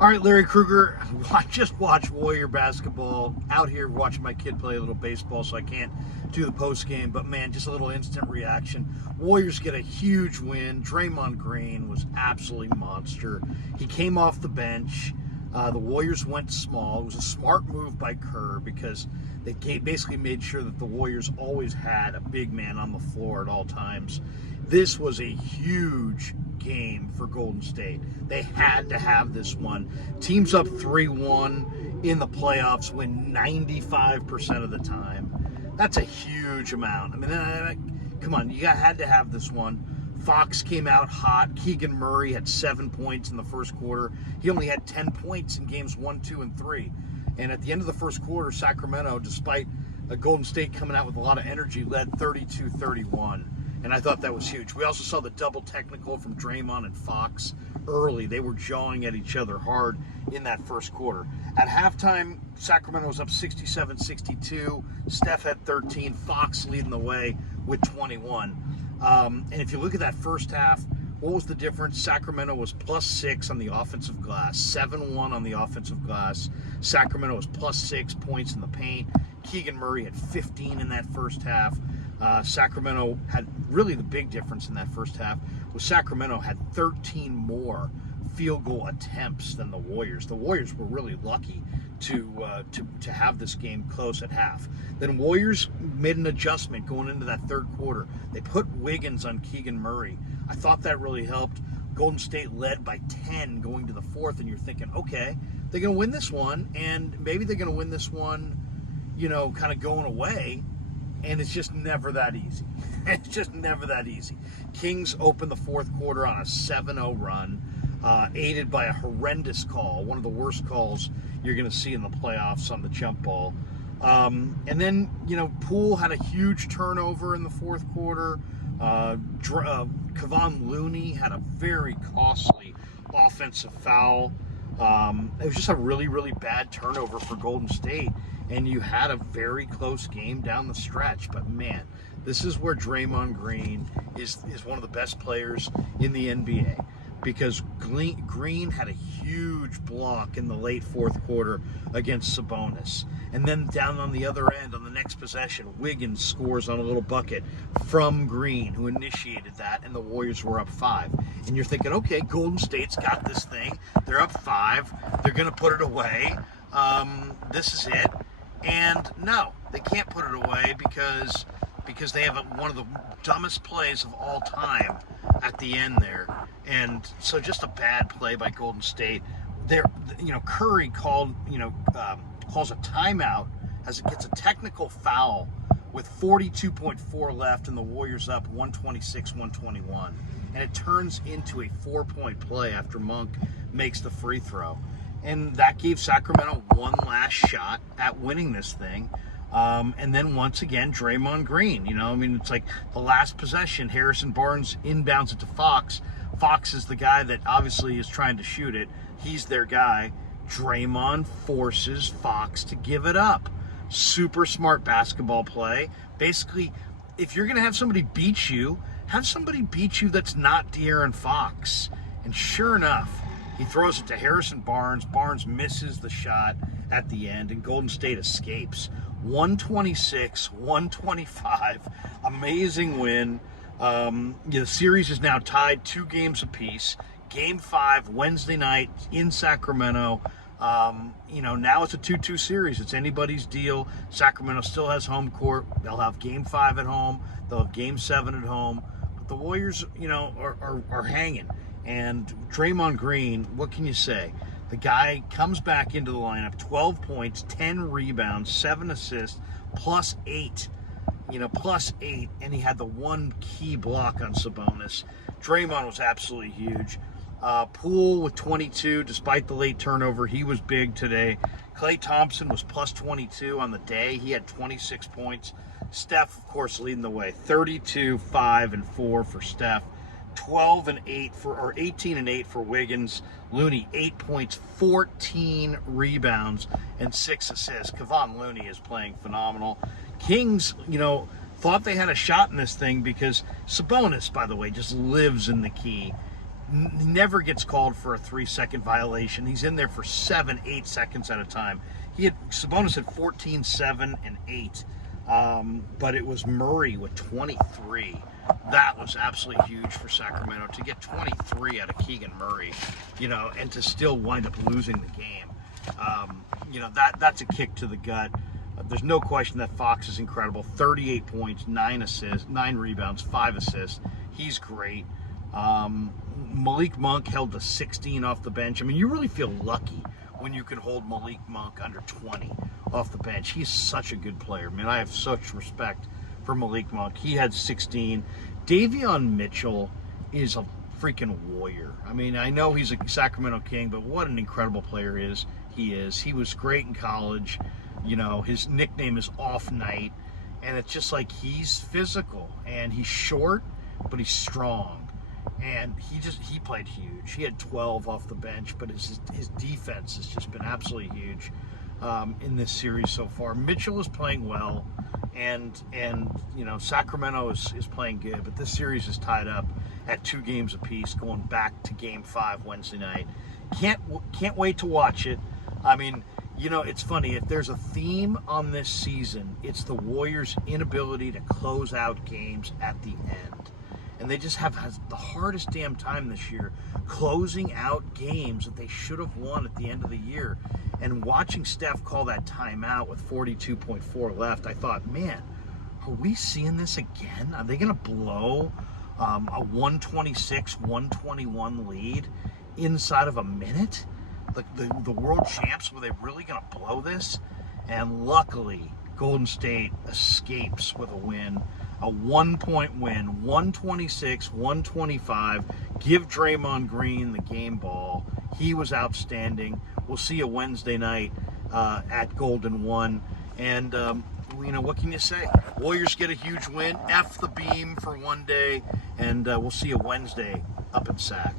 All right, Larry Krueger, I just watched Warrior basketball out here watching my kid play a little baseball, so I can't do the post game. But man, just a little instant reaction. Warriors get a huge win. Draymond Green was absolutely monster. He came off the bench. The Warriors went small. It was a smart move by Kerr because they basically made sure that the Warriors always had a big man on the floor at all times. This was a huge game for Golden State. They had to have this one. Teams up 3-1 in the playoffs win 95% of the time. That's a huge amount. I mean, come on, you had to have this one. Fox came out hot. Keegan Murray had 7 points in the first quarter. He only had 10 points in games 1, 2, and 3. And at the end of the first quarter, Sacramento, despite Golden State coming out with a lot of energy, led 32-31. And I thought that was huge. We also saw the double technical from Draymond and Fox early. They were jawing at each other hard in that first quarter. At halftime, Sacramento was up 67-62. Steph had 13. Fox leading the way with 21. And if you look at that first half, what was the difference? Sacramento was +6 on the offensive glass, 7-1 on the offensive glass. Sacramento was +6 points in the paint. Keegan Murray had 15 in that first half. Sacramento had really the big difference in that first half was Sacramento had 13 more field goal attempts than the Warriors. The Warriors were really lucky to have this game close at half. Then Warriors made an adjustment going into that third quarter. They put Wiggins on Keegan Murray. I thought that really helped. Golden State led by 10 going to the fourth, and you're thinking, okay, they're going to win this one, and maybe they're going to win this one, kind of going away. And it's just never that easy. It's just never that easy. Kings opened the fourth quarter on a 7-0 run, aided by a horrendous call, one of the worst calls you're going to see in the playoffs on the jump ball. And then, Poole had a huge turnover in the fourth quarter. Kevon Looney had a very costly offensive foul. It was just a really, really bad turnover for Golden State. And you had a very close game down the stretch. But man, this is where Draymond Green is one of the best players in the NBA. Because Green had a huge block in the late fourth quarter against Sabonis. And then down on the other end, on the next possession, Wiggins scores on a little bucket from Green, who initiated that, and the Warriors were up 5. And you're thinking, okay, Golden State's got this thing. They're up 5. They're going to put it away. This is it. And no, they can't put it away because they have one of the dumbest plays of all time at the end there. And so just a bad play by Golden State. Curry calls a timeout as it gets a technical foul with 42.4 left and the Warriors up 126-121. And it turns into a 4-point play after Monk makes the free throw. And that gave Sacramento one last shot at winning this thing. And then once again, Draymond Green. It's like the last possession, Harrison Barnes inbounds it to Fox. Fox is the guy that obviously is trying to shoot it. He's their guy. Draymond forces Fox to give it up. Super smart basketball play. Basically, if you're going to have somebody beat you, have somebody beat you that's not De'Aaron Fox. And sure enough, he throws it to Harrison Barnes. Barnes misses the shot at the end, and Golden State escapes. 126-125. Amazing win. The series is now tied 2 games apiece. Game 5, Wednesday night in Sacramento. Now it's a 2-2 series. It's anybody's deal. Sacramento still has home court. They'll have Game 5 at home. They'll have Game 7 at home. But the Warriors, are hanging. And Draymond Green, what can you say? The guy comes back into the lineup, 12 points, 10 rebounds, 7 assists, +8. +8, and he had the one key block on Sabonis. Draymond was absolutely huge. Poole with 22, despite the late turnover, he was big today. Klay Thompson was +22 on the day. He had 26 points. Steph, of course, leading the way. 32, 5, and 4 for Steph. 18 and 8 for Wiggins. Looney, 8 points, 14 rebounds, and 6 assists. Kevon Looney is playing phenomenal. Kings, thought they had a shot in this thing because Sabonis, by the way, just lives in the key. He never gets called for a 3-second violation. He's in there for 7, 8 seconds at a time. Sabonis had 14, 7, and 8. But it was Murray with 23. That was absolutely huge for Sacramento to get 23 out of Keegan Murray, and to still wind up losing the game. That's a kick to the gut. There's no question that Fox is incredible. 38 points, 9 assists, 9 rebounds, 5 assists. He's great. Malik Monk held to 16 off the bench. I mean, you really feel lucky when you can hold Malik Monk under 20 off the bench. He's such a good player. Man, I have such respect for Malik Monk. He had 16. Davion Mitchell is a freaking warrior. I mean, I know he's a Sacramento King, but what an incredible player he is. He was great in college. His nickname is Off Night, and it's just like he's physical, and he's short, but he's strong. And he played huge. He had 12 off the bench, but his defense has just been absolutely huge in this series so far. Mitchell is playing well, and Sacramento is playing good, but this series is tied up at 2 games apiece, going back to Game 5 Wednesday night. Can't wait to watch it. I mean, it's funny. If there's a theme on this season, it's the Warriors' inability to close out games at the end. And they just have the hardest damn time this year closing out games that they should have won at the end of the year. And watching Steph call that timeout with 42.4 left, I thought, man, are we seeing this again? Are they going to blow a 126-121 lead inside of a minute? The world champs, were they really going to blow this? And luckily, Golden State escapes with a win. A 1-point win, 126-125. Give Draymond Green the game ball. He was outstanding. We'll see you Wednesday night at Golden 1. And, what can you say? Warriors get a huge win. F the beam for one day. And we'll see you Wednesday up in Sac.